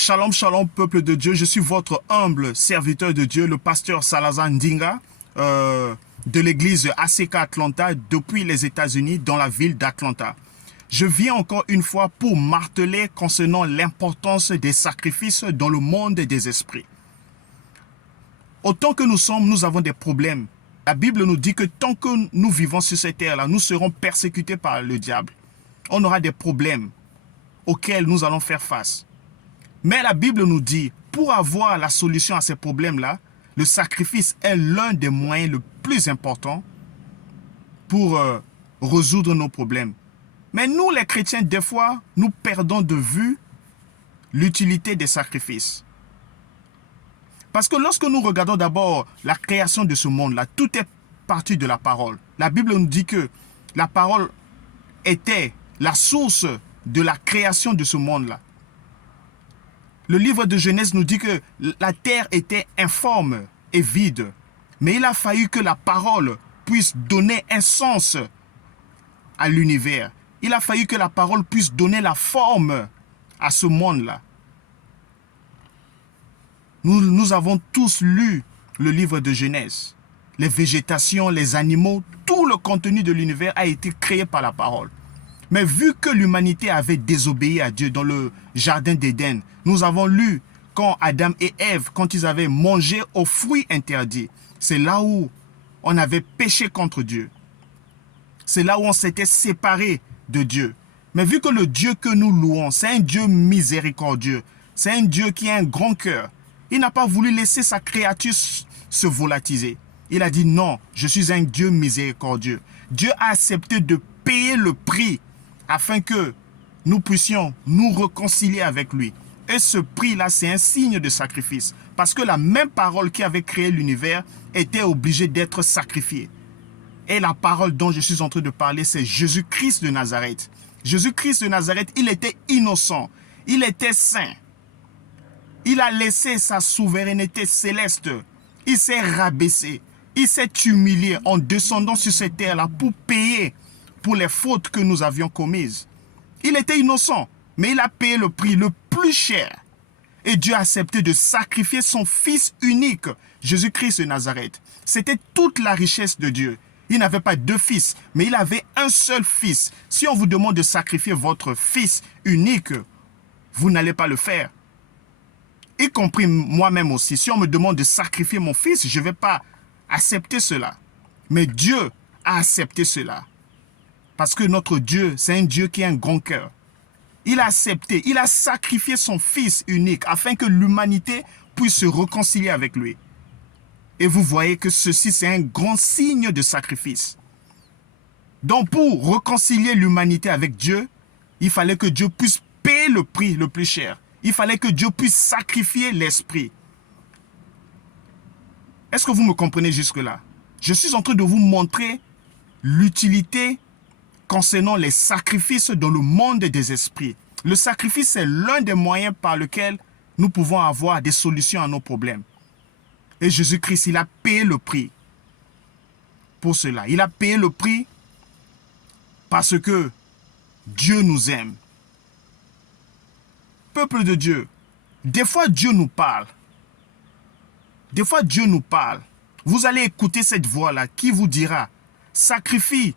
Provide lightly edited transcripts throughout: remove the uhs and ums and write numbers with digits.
Shalom, shalom, peuple de Dieu. Je suis votre humble serviteur de Dieu, le pasteur Salazar Ndinga, de l'église ACK Atlanta, depuis les États-Unis, dans la ville d'Atlanta. Je viens encore une fois pour marteler concernant l'importance des sacrifices dans le monde des esprits. Autant que nous sommes, nous avons des problèmes. La Bible nous dit que tant que nous vivons sur cette terre-là, nous serons persécutés par le diable. On aura des problèmes auxquels nous allons faire face. Mais la Bible nous dit, pour avoir la solution à ces problèmes-là, le sacrifice est l'un des moyens les plus importants pour résoudre nos problèmes. Mais nous, les chrétiens, des fois, nous perdons de vue l'utilité des sacrifices. Parce que lorsque nous regardons d'abord la création de ce monde-là, tout est parti de la parole. La Bible nous dit que la parole était la source de la création de ce monde-là. Le livre de Genèse nous dit que la terre était informe et vide. Mais il a fallu que la parole puisse donner un sens à l'univers. Il a fallu que la parole puisse donner la forme à ce monde-là. Nous avons tous lu le livre de Genèse. Les végétations, les animaux, tout le contenu de l'univers a été créé par la parole. Mais vu que l'humanité avait désobéi à Dieu dans le jardin d'Éden, nous avons lu quand Adam et Ève, quand ils avaient mangé aux fruits interdits, c'est là où on avait péché contre Dieu. C'est là où on s'était séparé de Dieu. Mais vu que le Dieu que nous louons, c'est un Dieu miséricordieux, c'est un Dieu qui a un grand cœur, il n'a pas voulu laisser sa créature se volatiser. Il a dit non, je suis un Dieu miséricordieux. Dieu a accepté de payer le prix afin que nous puissions nous réconcilier avec lui. Et ce prix-là, c'est un signe de sacrifice. Parce que la même parole qui avait créé l'univers était obligée d'être sacrifiée. Et la parole dont je suis en train de parler, c'est Jésus-Christ de Nazareth. Jésus-Christ de Nazareth, il était innocent. Il était saint. Il a laissé sa souveraineté céleste. Il s'est rabaissé. Il s'est humilié en descendant sur cette terre-là pour payer pour les fautes que nous avions commises. Il était innocent, mais il a payé le prix le plus cher. Et Dieu a accepté de sacrifier son Fils unique, Jésus-Christ de Nazareth. C'était toute la richesse de Dieu. Il n'avait pas deux fils, mais il avait un seul fils. Si on vous demande de sacrifier votre Fils unique, vous n'allez pas le faire. Y compris moi-même aussi. Si on me demande de sacrifier mon fils, je ne vais pas accepter cela. Mais Dieu a accepté cela. Parce que notre Dieu, c'est un Dieu qui a un grand cœur. Il a accepté, il a sacrifié son Fils unique afin que l'humanité puisse se réconcilier avec lui. Et vous voyez que ceci, c'est un grand signe de sacrifice. Donc pour réconcilier l'humanité avec Dieu, il fallait que Dieu puisse payer le prix le plus cher. Il fallait que Dieu puisse sacrifier l'esprit. Est-ce que vous me comprenez jusque-là? Je suis en train de vous montrer l'utilité concernant les sacrifices dans le monde des esprits. Le sacrifice est l'un des moyens par lesquels nous pouvons avoir des solutions à nos problèmes. Et Jésus-Christ, il a payé le prix pour cela. Il a payé le prix parce que Dieu nous aime. Peuple de Dieu, des fois Dieu nous parle. Des fois Dieu nous parle. Vous allez écouter cette voix-là qui vous dira « Sacrifie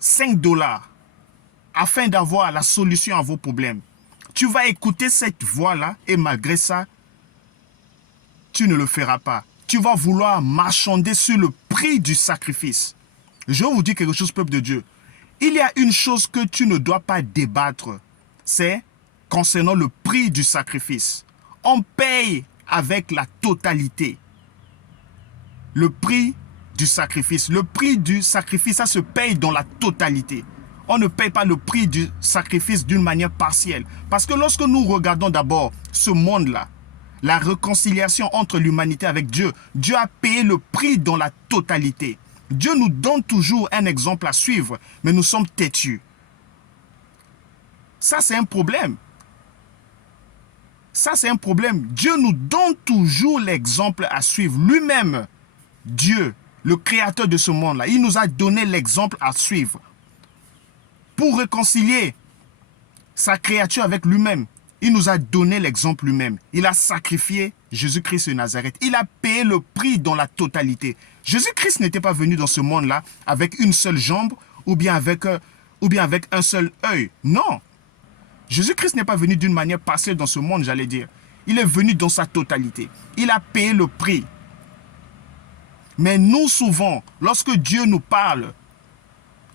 $5 afin d'avoir la solution à vos problèmes. » Tu vas écouter cette voix-là et malgré ça, tu ne le feras pas. Tu vas vouloir marchander sur le prix du sacrifice. Je vous dis quelque chose, peuple de Dieu. Il y a une chose que tu ne dois pas débattre. C'est concernant le prix du sacrifice. On paye avec la totalité. Le prix du sacrifice. Le prix du sacrifice, ça se paye dans la totalité. On ne paye pas le prix du sacrifice d'une manière partielle. Parce que lorsque nous regardons d'abord ce monde-là, la réconciliation entre l'humanité avec Dieu, Dieu a payé le prix dans la totalité. Dieu nous donne toujours un exemple à suivre, mais nous sommes têtus. Ça, c'est un problème. Ça, c'est un problème. Dieu nous donne toujours l'exemple à suivre. Lui-même, Dieu, le créateur de ce monde-là, il nous a donné l'exemple à suivre. Pour réconcilier sa créature avec lui-même, Il nous a donné l'exemple lui-même. Il a sacrifié Jésus-Christ de Nazareth. Il a payé le prix dans la totalité. Jésus-Christ n'était pas venu dans ce monde-là avec une seule jambe ou bien avec un seul œil. Non. Jésus-Christ n'est pas venu d'une manière partielle dans ce monde, j'allais dire. Il est venu dans sa totalité. Il a payé le prix. Mais nous, souvent, lorsque Dieu nous parle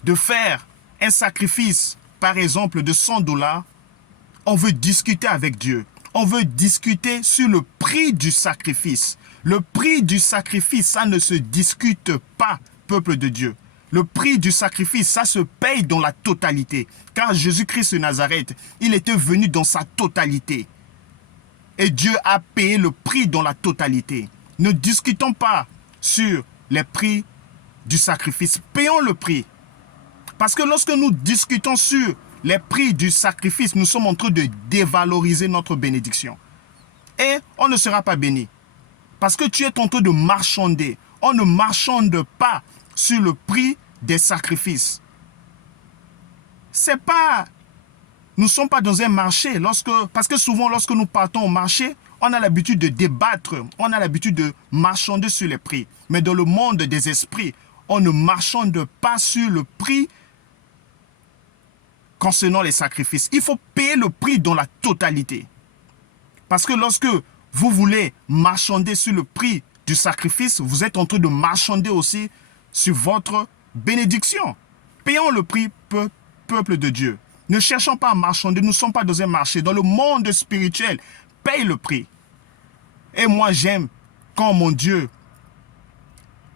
de faire un sacrifice, par exemple, de $100, on veut discuter avec Dieu. On veut discuter sur le prix du sacrifice. Le prix du sacrifice, ça ne se discute pas, peuple de Dieu. Le prix du sacrifice, ça se paye dans la totalité. Car Jésus-Christ de Nazareth, il était venu dans sa totalité. Et Dieu a payé le prix dans la totalité. Ne discutons pas sur les prix du sacrifice. Payons le prix. Parce que lorsque nous discutons sur les prix du sacrifice, nous sommes en train de dévaloriser notre bénédiction. Et on ne sera pas béni. Parce que tu es en train de marchander. On ne marchande pas sur le prix des sacrifices. C'est pas... Nous ne sommes pas dans un marché. Parce que souvent, lorsque nous partons au marché, on a l'habitude de débattre. On a l'habitude de marchander sur les prix. Mais dans le monde des esprits, on ne marchande pas sur le prix concernant les sacrifices. Il faut payer le prix dans la totalité. Parce que lorsque vous voulez marchander sur le prix du sacrifice, vous êtes en train de marchander aussi sur votre bénédiction. Payons le prix, peuple de Dieu. Ne cherchons pas à marchander, nous ne sommes pas dans un marché. Dans le monde spirituel, paye le prix. Et moi, j'aime quand mon Dieu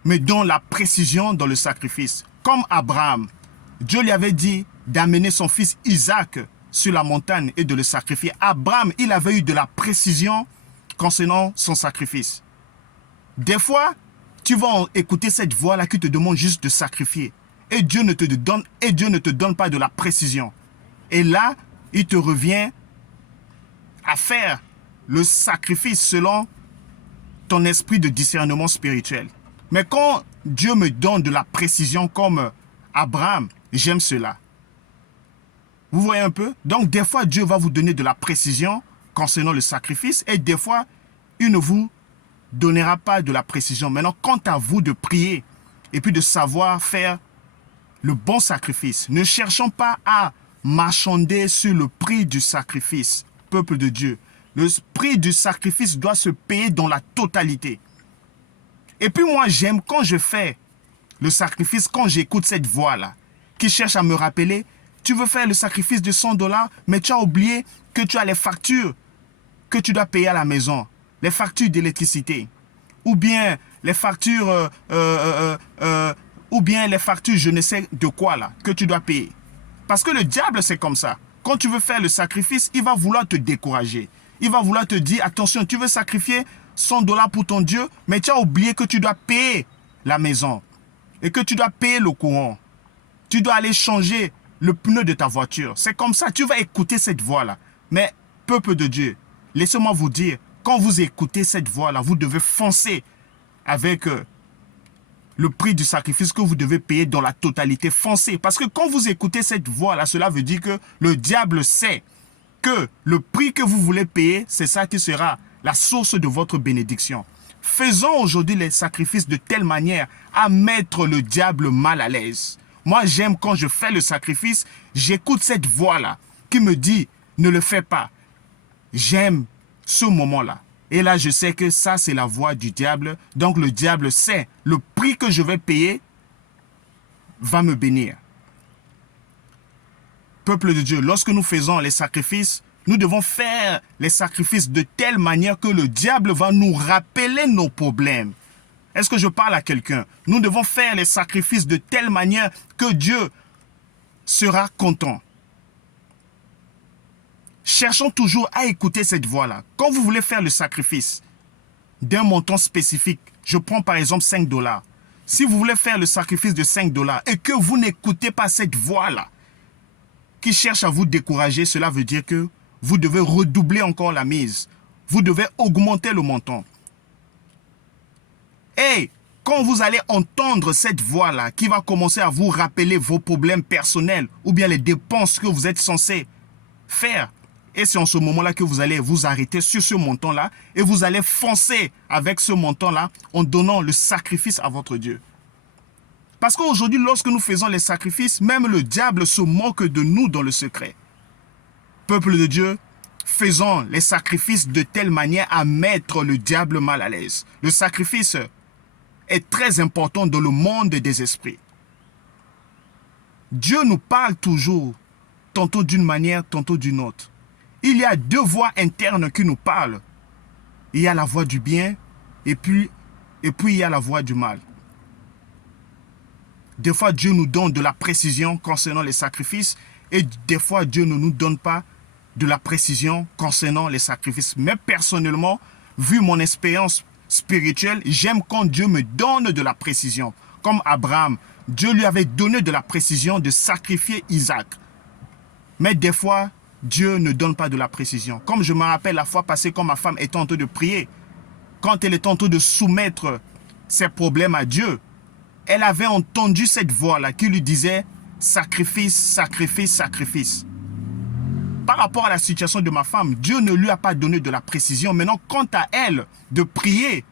me donne la précision dans le sacrifice. Comme Abraham, Dieu lui avait dit d'amener son fils Isaac sur la montagne et de le sacrifier. Abraham, il avait eu de la précision concernant son sacrifice. Des fois, tu vas écouter cette voix-là qui te demande juste de sacrifier. Et Dieu ne te donne pas de la précision. Et là, il te revient à faire le sacrifice selon ton esprit de discernement spirituel. Mais quand Dieu me donne de la précision comme Abraham, j'aime cela. Vous voyez un peu? Donc, des fois, Dieu va vous donner de la précision concernant le sacrifice et des fois, il ne vous donnera pas de la précision. Maintenant, quant à vous de prier et puis de savoir faire le bon sacrifice, ne cherchons pas à marchander sur le prix du sacrifice, peuple de Dieu. Le prix du sacrifice doit se payer dans la totalité. Et puis moi, j'aime quand je fais le sacrifice, quand j'écoute cette voix-là, qui cherche à me rappeler, tu veux faire le sacrifice de $100, mais tu as oublié que tu as les factures que tu dois payer à la maison, les factures d'électricité, ou bien les factures, je ne sais de quoi là, que tu dois payer. Parce que le diable, c'est comme ça. Quand tu veux faire le sacrifice, il va vouloir te décourager. Il va vouloir te dire, attention, tu veux sacrifier $100 pour ton Dieu, mais tu as oublié que tu dois payer la maison et que tu dois payer le courant. Tu dois aller changer le pneu de ta voiture. C'est comme ça, tu vas écouter cette voix-là. Mais, peuple de Dieu, laissez-moi vous dire, quand vous écoutez cette voix-là, vous devez foncer avec le prix du sacrifice que vous devez payer dans la totalité. Foncez. Parce que quand vous écoutez cette voix-là, cela veut dire que le diable sait que le prix que vous voulez payer, c'est ça qui sera la source de votre bénédiction. Faisons aujourd'hui les sacrifices de telle manière à mettre le diable mal à l'aise. Moi, j'aime quand je fais le sacrifice, j'écoute cette voix-là qui me dit « ne le fais pas ». J'aime ce moment-là. Et là, je sais que ça, c'est la voix du diable. Donc, le diable sait le prix que je vais payer va me bénir. Peuple de Dieu, lorsque nous faisons les sacrifices, nous devons faire les sacrifices de telle manière que le diable va nous rappeler nos problèmes. Est-ce que je parle à quelqu'un? Nous devons faire les sacrifices de telle manière que Dieu sera content. Cherchons toujours à écouter cette voix-là. Quand vous voulez faire le sacrifice d'un montant spécifique, je prends par exemple $5. Si vous voulez faire le sacrifice de $5 et que vous n'écoutez pas cette voix-là qui cherche à vous décourager, cela veut dire que vous devez redoubler encore la mise. Vous devez augmenter le montant. Et quand vous allez entendre cette voix-là qui va commencer à vous rappeler vos problèmes personnels ou bien les dépenses que vous êtes censé faire, Et c'est en ce moment-là que vous allez vous arrêter sur ce montant-là et vous allez foncer avec ce montant-là en donnant le sacrifice à votre Dieu. Parce qu'aujourd'hui, lorsque nous faisons les sacrifices, même le diable se moque de nous dans le secret. Peuple de Dieu, faisons les sacrifices de telle manière à mettre le diable mal à l'aise. Le sacrifice est très important dans le monde des esprits. Dieu nous parle toujours, tantôt d'une manière, tantôt d'une autre. Il y a deux voix internes qui nous parlent. Il y a la voix du bien et puis il y a la voix du mal. Des fois, Dieu nous donne de la précision concernant les sacrifices et des fois, Dieu ne nous donne pas de la précision concernant les sacrifices. Mais personnellement, vu mon expérience spirituelle, j'aime quand Dieu me donne de la précision. Comme Abraham, Dieu lui avait donné de la précision de sacrifier Isaac. Mais des fois, Dieu ne donne pas de la précision. Comme je me rappelle la fois passée, quand ma femme était en train de prier, quand elle est en train de soumettre ses problèmes à Dieu, elle avait entendu cette voix-là qui lui disait « sacrifice, sacrifice, sacrifice ». Par rapport à la situation de ma femme, Dieu ne lui a pas donné de la précision. Maintenant, quant à elle, de prier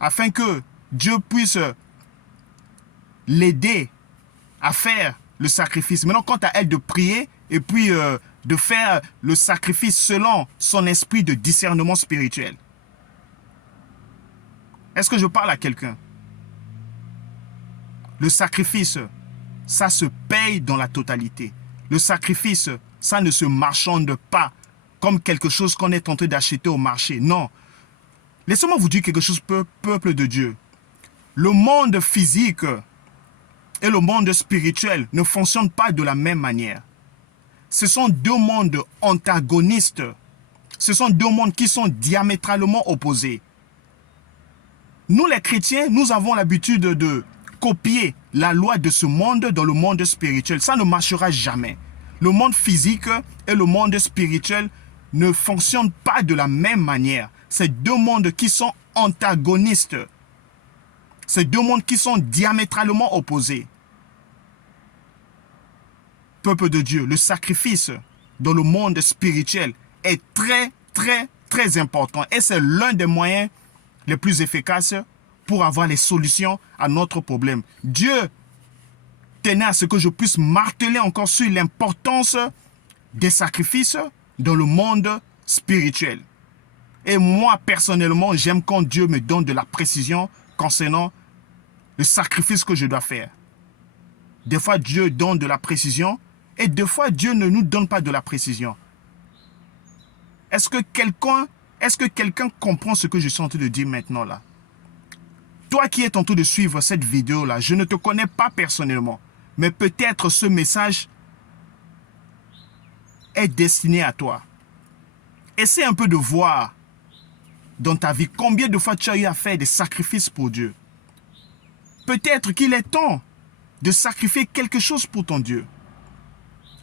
afin que Dieu puisse l'aider à faire le sacrifice. Maintenant, quant à elle, de prier et puis de faire le sacrifice selon son esprit de discernement spirituel. Est-ce que je parle à quelqu'un? Le sacrifice, ça se paye dans la totalité. Le sacrifice, ça ne se marchande pas comme quelque chose qu'on est tenté d'acheter au marché. Non. Laissez-moi vous dire quelque chose, peuple de Dieu. Le monde physique et le monde spirituel ne fonctionnent pas de la même manière. Ce sont deux mondes antagonistes. Ce sont deux mondes qui sont diamétralement opposés. Nous, les chrétiens, nous avons l'habitude de copier la loi de ce monde dans le monde spirituel. Ça ne marchera jamais. Le monde physique et le monde spirituel ne fonctionnent pas de la même manière. C'est deux mondes qui sont antagonistes. C'est deux mondes qui sont diamétralement opposés. Peuple de Dieu, le sacrifice dans le monde spirituel est très, très, très important. Et c'est l'un des moyens les plus efficaces pour avoir les solutions à notre problème. Dieu tenait à ce que je puisse marteler encore sur l'importance des sacrifices dans le monde spirituel. Et moi, personnellement, j'aime quand Dieu me donne de la précision concernant le sacrifice que je dois faire. Des fois, Dieu donne de la précision et des fois, Dieu ne nous donne pas de la précision. Est-ce que quelqu'un comprend ce que je suis en train de dire maintenant là? Toi qui es en train de suivre cette vidéo là, je ne te connais pas personnellement, mais peut-être ce message est destiné à toi. Essaie un peu de voir dans ta vie combien de fois tu as eu à faire des sacrifices pour Dieu. Peut-être qu'il est temps de sacrifier quelque chose pour ton Dieu.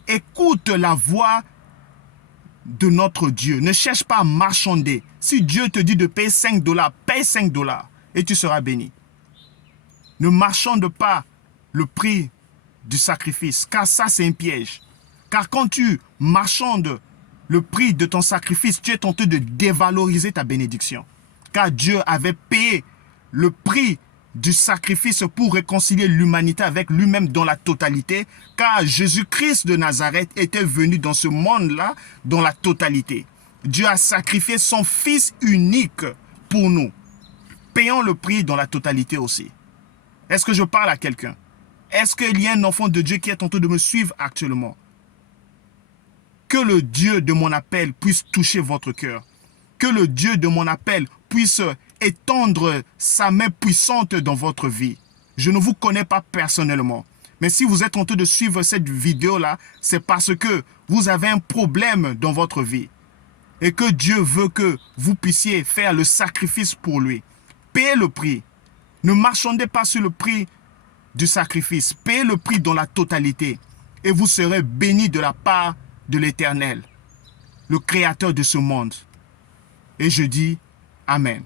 Écoute la voix de notre Dieu. Ne cherche pas à marchander. Si Dieu te dit de payer $5, paye $5 et tu seras béni. Ne marchande pas le prix du sacrifice, car ça c'est un piège. Car quand tu marchandes le prix de ton sacrifice, tu es tenté de dévaloriser ta bénédiction. Car Dieu avait payé le prix du sacrifice pour réconcilier l'humanité avec lui-même dans la totalité, car Jésus-Christ de Nazareth était venu dans ce monde-là dans la totalité. Dieu a sacrifié son Fils unique pour nous. Payons le prix dans la totalité aussi. Est-ce que je parle à quelqu'un? Est-ce qu'il y a un enfant de Dieu qui est en train de me suivre actuellement? Que le Dieu de mon appel puisse toucher votre cœur. Que le Dieu de mon appel puisse étendre sa main puissante dans votre vie. Je ne vous connais pas personnellement. Mais si vous êtes en train de suivre cette vidéo-là, c'est parce que vous avez un problème dans votre vie. Et que Dieu veut que vous puissiez faire le sacrifice pour lui. Payez le prix. Ne marchandez pas sur le prix du sacrifice. Payez le prix dans la totalité. Et vous serez bénis de la part de l'Éternel, le Créateur de ce monde. Et je dis Amen.